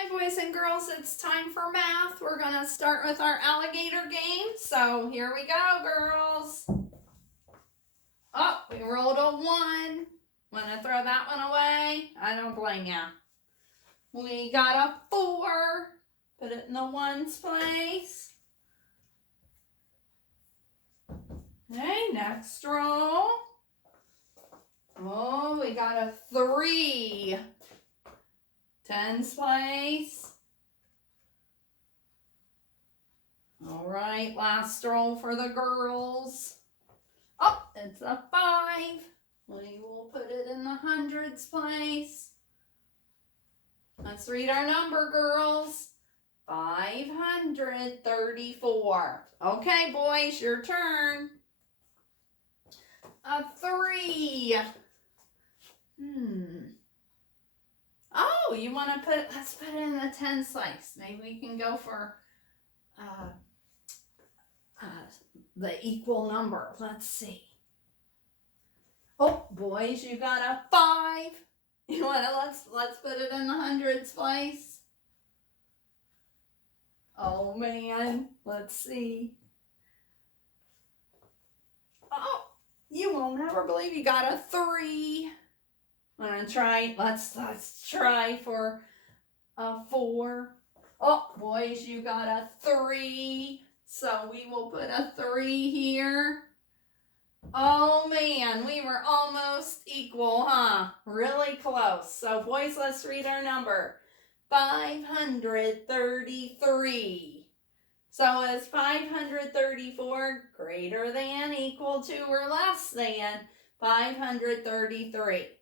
Hi boys and girls, it's time for math. We're going to start with our alligator game. So here we go, girls. Oh, we rolled a 1. Want to throw that one away? I don't blame ya. We got a 4. Put it in the ones place. Okay, next roll. Oh, we got a 3. Tens place. All right, last roll for the girls. Oh, it's a 5. We will put it in the hundreds place. Let's read our number, girls. 534. Okay, boys, your turn. A 3. Oh, you want to let's put it in the 10 slice. Maybe we can go for the equal number. Let's see. Oh, boys, you got a 5. You want to let's put it in the hundreds place. Oh man, let's see. Oh, you will never believe you got a 3. I'm gonna try. Let's try for a 4. Oh, boys, you got a 3. So we will put a 3 here. Oh man, we were almost equal, huh? Really close. So boys, let's read our number. 533. So is 534 greater than, equal to, or less than 533?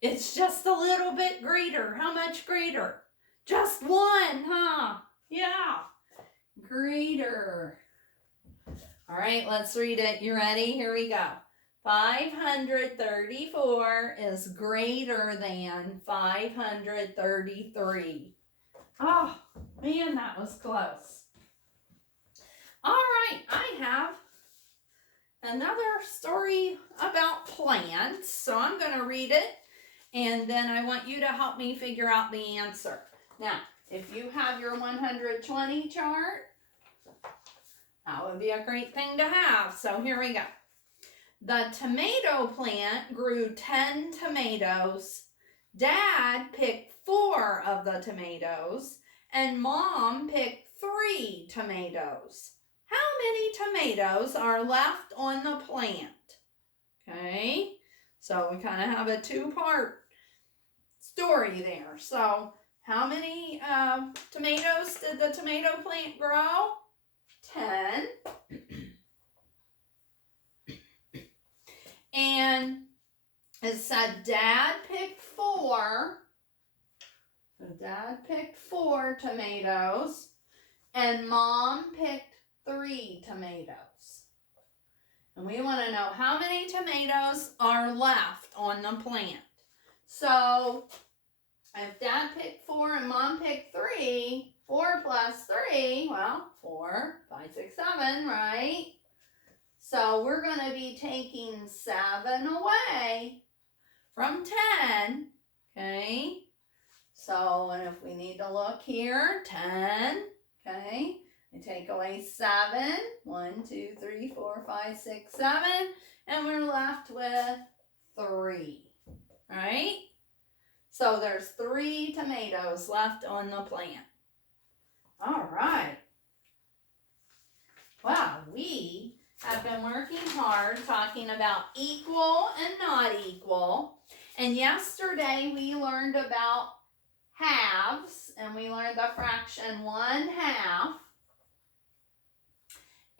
It's just a little bit greater. How much greater? Just 1, huh? Yeah. Greater. All right, let's read it. You ready? Here we go. 534 is greater than 533. Oh, man, that was close. All right, I have another story about plants. So I'm going to read it, and then I want you to help me figure out the answer. Now, if you have your 120 chart, that would be a great thing to have. So here we go. The tomato plant grew 10 tomatoes. Dad picked 4 of the tomatoes, and Mom picked 3 tomatoes. How many tomatoes are left on the plant? Okay, so we kind of have a 2-part story there. So how many tomatoes did the tomato plant grow? 10. And it said Dad picked 4. So Dad picked 4 tomatoes, and Mom picked 3 tomatoes. And we want to know how many tomatoes are left on the plant. So if Dad picked 4 and Mom picked 3, 4 plus 3, well, 4, 5, 6, 7, right? So we're going to be taking 7 away from 10, okay? So, and if we need to look here, 10, okay? We take away 7, 1, 2, 3, 4, 5, 6, 7, and we're left with 3, right? So there's 3 tomatoes left on the plant. All right. Wow, we have been working hard talking about equal and not equal. And yesterday we learned about halves, and we learned the fraction 1/2.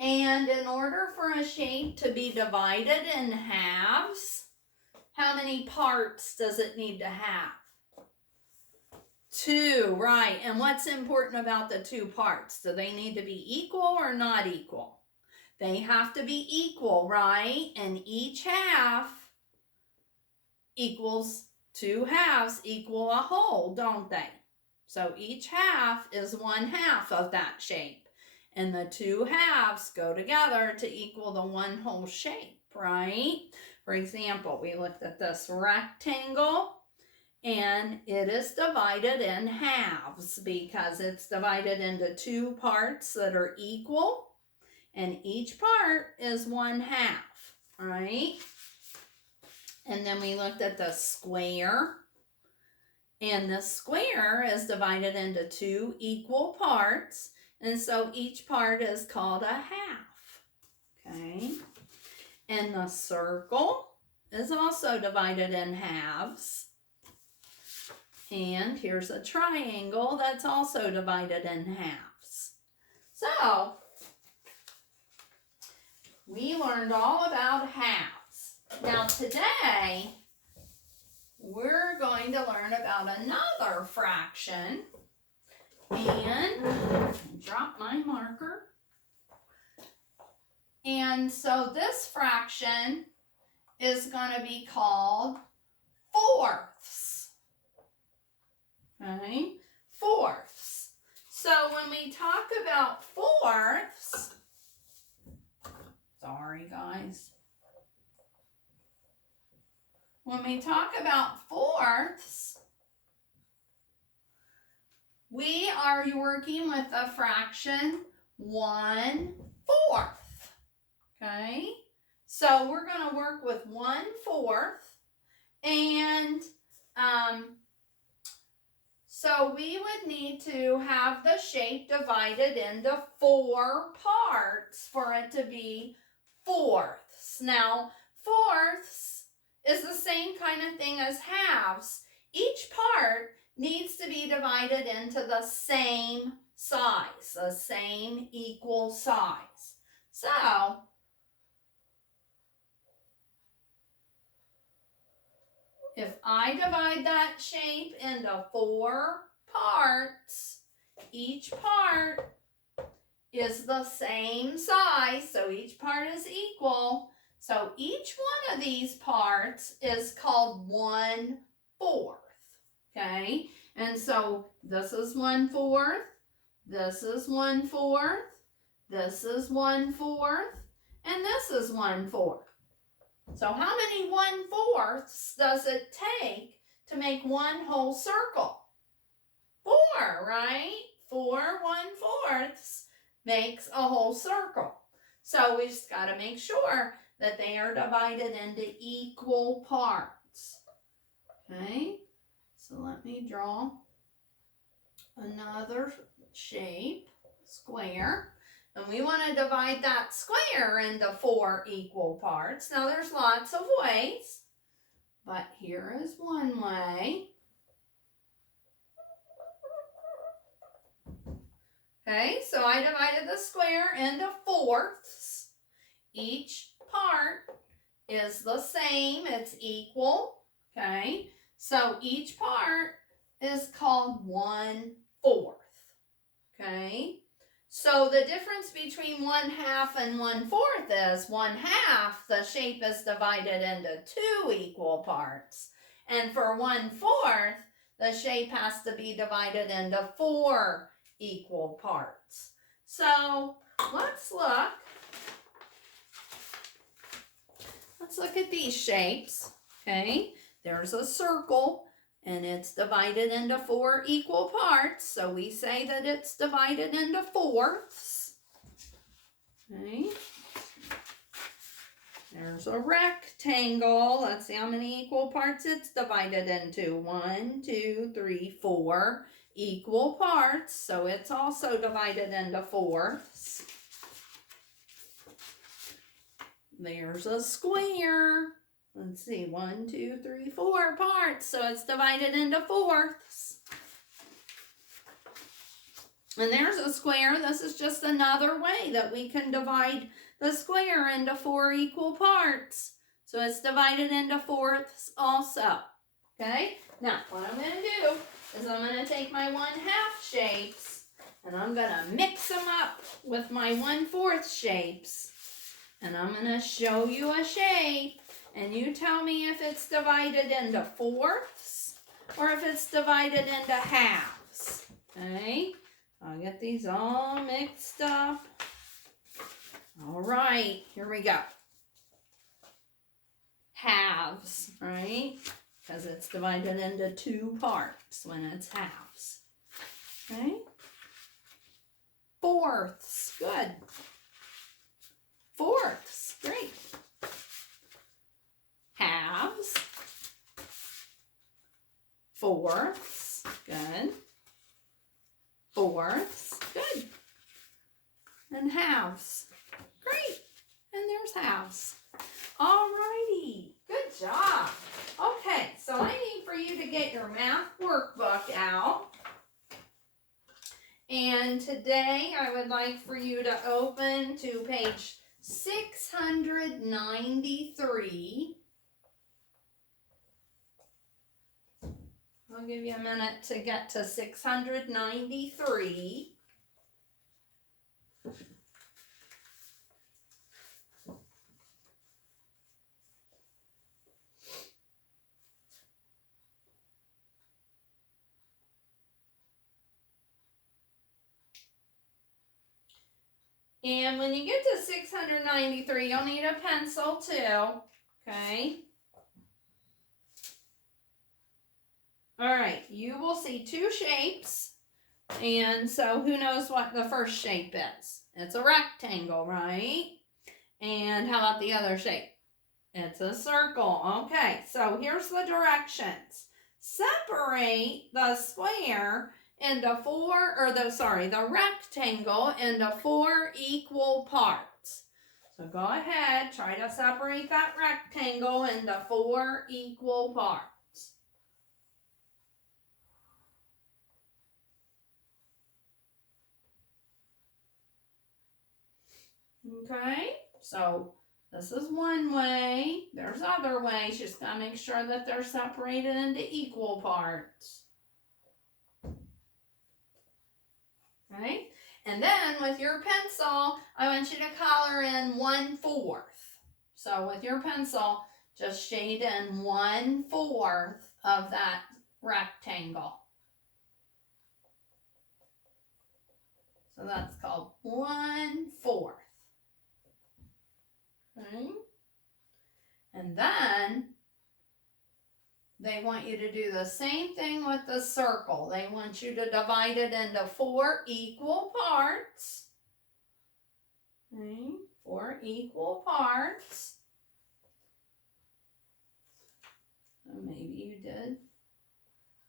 And in order for a shape to be divided in halves, how many parts does it need to have? 2, right. And what's important about the 2 parts? Do they need to be equal or not equal? They have to be equal, right? And each half equals 2 halves equal a whole, don't they? So each half is 1/2 of that shape. And the 2 halves go together to equal the 1 whole shape, right? For example, we looked at this rectangle, and it is divided in halves because it's divided into two parts that are equal, and each part is 1/2, right? And then we looked at the square, and the square is divided into two equal parts, and so each part is called a half, okay? And the circle is also divided in halves. And here's a triangle that's also divided in halves. So, we learned all about halves. Now today, we're going to learn about another fraction. And drop my marker. And so this fraction is going to be called fourths. Okay? Fourths. So when we talk about fourths, sorry guys. When we talk about fourths, we are working with the fraction 1/4. Okay? So we're going to work with 1/4, and so we would need to have the shape divided into 4 parts for it to be fourths. Now, fourths is the same kind of thing as halves. Each part needs to be divided into the same size, the same equal size. So, if I divide that shape into 4 parts, each part is the same size, so each part is equal. So each one of these parts is called 1/4, okay? And so this is 1/4, this is 1/4, this is 1/4, and this is 1/4. So how many 1/4 does it take to make one whole circle? 4, right? 4 1/4 makes a whole circle. So we just got to make sure that they are divided into equal parts. Okay, so let me draw another shape, square. And we want to divide that square into 4 equal parts. Now there's lots of ways, but here is one way. Okay, so I divided the square into fourths. Each part is the same, it's equal. Okay, so each part is called 1/4. Okay. So the difference between 1/2 and 1/4 is 1/2, the shape is divided into 2 equal parts. And for 1/4, the shape has to be divided into 4 equal parts. So let's look. Let's look at these shapes. Okay, there's a circle. And it's divided into 4 equal parts. So we say that it's divided into fourths. Okay. There's a rectangle. Let's see how many equal parts it's divided into. 1, 2, 3, 4 equal parts. So it's also divided into fourths. There's a square. Let's see, 1, 2, 3, 4 parts, so it's divided into fourths. And there's a square. This is just another way that we can divide the square into 4 equal parts. So it's divided into fourths also. Okay, now what I'm going to do is I'm going to take my 1/2 shapes and I'm going to mix them up with my 1/4 shapes. And I'm going to show you a shape. And you tell me if it's divided into fourths or if it's divided into halves. Okay, I'll get these all mixed up. All right, here we go. Halves, right? because it's divided into 2 parts when it's halves. Okay? Fourths, good. Fourths, great. Halves. Fourths, good. Fourths, good. And halves, great. And there's halves. Alrighty, good job. Okay, so I need for you to get your math workbook out. And today I would like for you to open to page 693. I'll give you a minute to get to 693. And when you get to 693, you'll need a pencil too, okay? All right, you will see 2 shapes, and so who knows what the first shape is? It's a rectangle, right? And how about the other shape? It's a circle. Okay, so here's the directions. Separate the square into the rectangle into 4 equal parts. So go ahead, try to separate that rectangle into 4 equal parts. Okay, so this is one way. There's other ways. Just gotta make sure that they're separated into equal parts. Right? And then with your pencil, I want you to color in 1/4. So with your pencil, just shade in 1/4 of that rectangle. So that's called 1/4. Okay? And then they want you to do the same thing with the circle. They want you to divide it into 4 equal parts. Okay, 4 equal parts. So maybe you did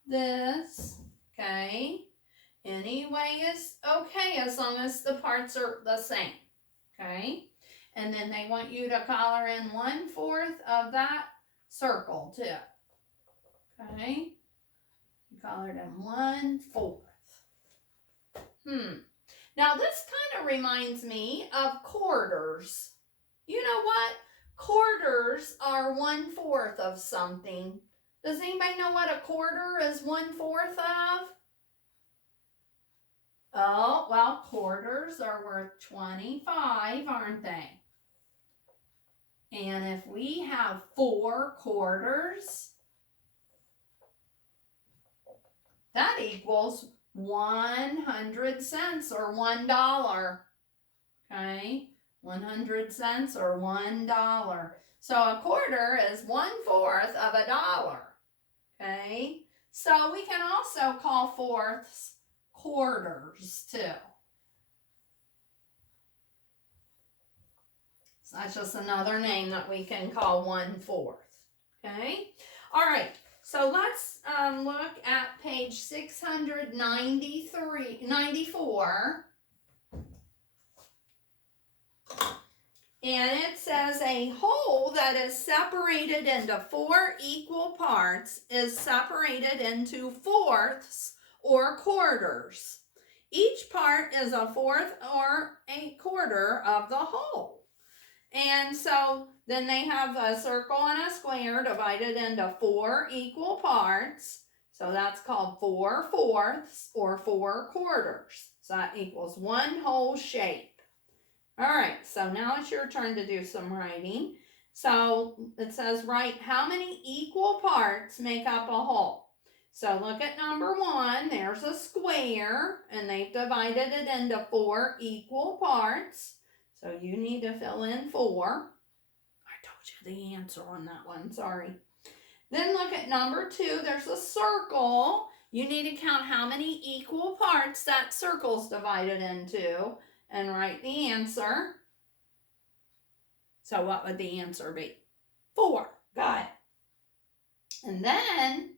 this. Okay. Any way is okay as long as the parts are the same. Okay. And then they want you to color in 1/4 of that circle too. Okay, you colored in 1/4. Now this kind of reminds me of quarters. You know what? Quarters are 1/4 of something. Does anybody know what a quarter is 1/4 of? Oh, well, quarters are worth 25, aren't they? And if we have 4 quarters, that equals 100 cents or $1. Okay, 100 cents or $1. So a quarter is 1/4 of $1. Okay, so we can also call fourths quarters too. So that's just another name that we can call 1/4. Okay, all right. So let's look at page 694. And it says a whole that is separated into 4 equal parts is separated into fourths or quarters. Each part is a fourth or a quarter of the whole. And so then they have a circle and a square divided into 4 equal parts. So that's called 4/4 or 4 quarters. So that equals 1 whole shape. All right, so now it's your turn to do some writing. So it says write how many equal parts make up a whole. So look at number 1. There's a square, and they've divided it into 4 equal parts. So you need to fill in 4. I told you the answer on that one, sorry. Then look at number 2. There's a circle. You need to count how many equal parts that circle's divided into and write the answer. So what would the answer be? 4. Got it. And then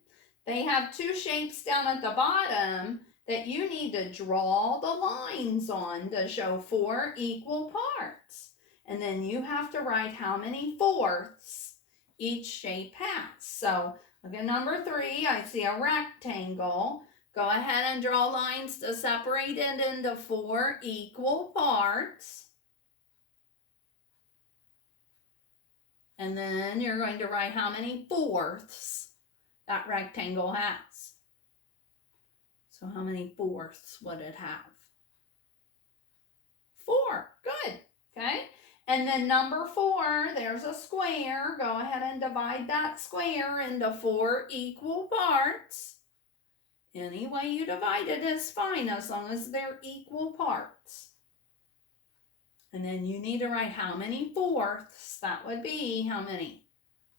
they have 2 shapes down at the bottom that you need to draw the lines on to show 4 equal parts. And then you have to write how many fourths each shape has. So look at number 3. I see a rectangle. Go ahead and draw lines to separate it into 4 equal parts. And then you're going to write how many fourths that rectangle has. So how many fourths would it have? 4. Good. Okay. And then number 4, there's a square. Go ahead and divide that square into 4 equal parts. Any way you divide it is fine as long as they're equal parts. And then you need to write how many fourths. That would be how many?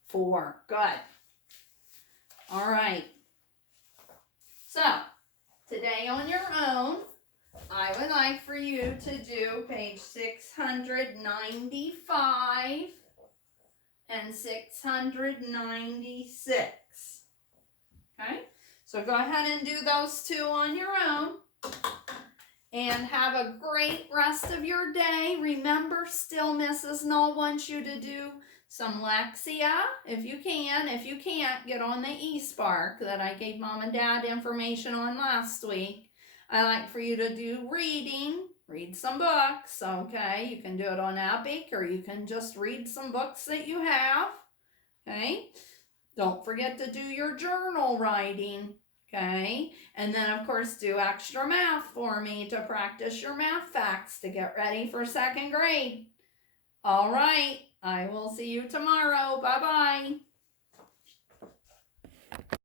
4. Good. All right. So, today on your own, I would like for you to do page 695 and 696. Okay? So go ahead and do those 2 on your own. And have a great rest of your day. Remember, still Mrs. Null wants you to do some Lexia if you can. If you can't, get on the eSpark that I gave Mom and Dad information on last week. I like for you to do reading. Read some books, okay? You can do it on Epic or you can just read some books that you have, okay? Don't forget to do your journal writing. Okay, and then of course do extra math for me to practice your math facts to get ready for 2nd grade. All right, I will see you tomorrow. Bye-bye.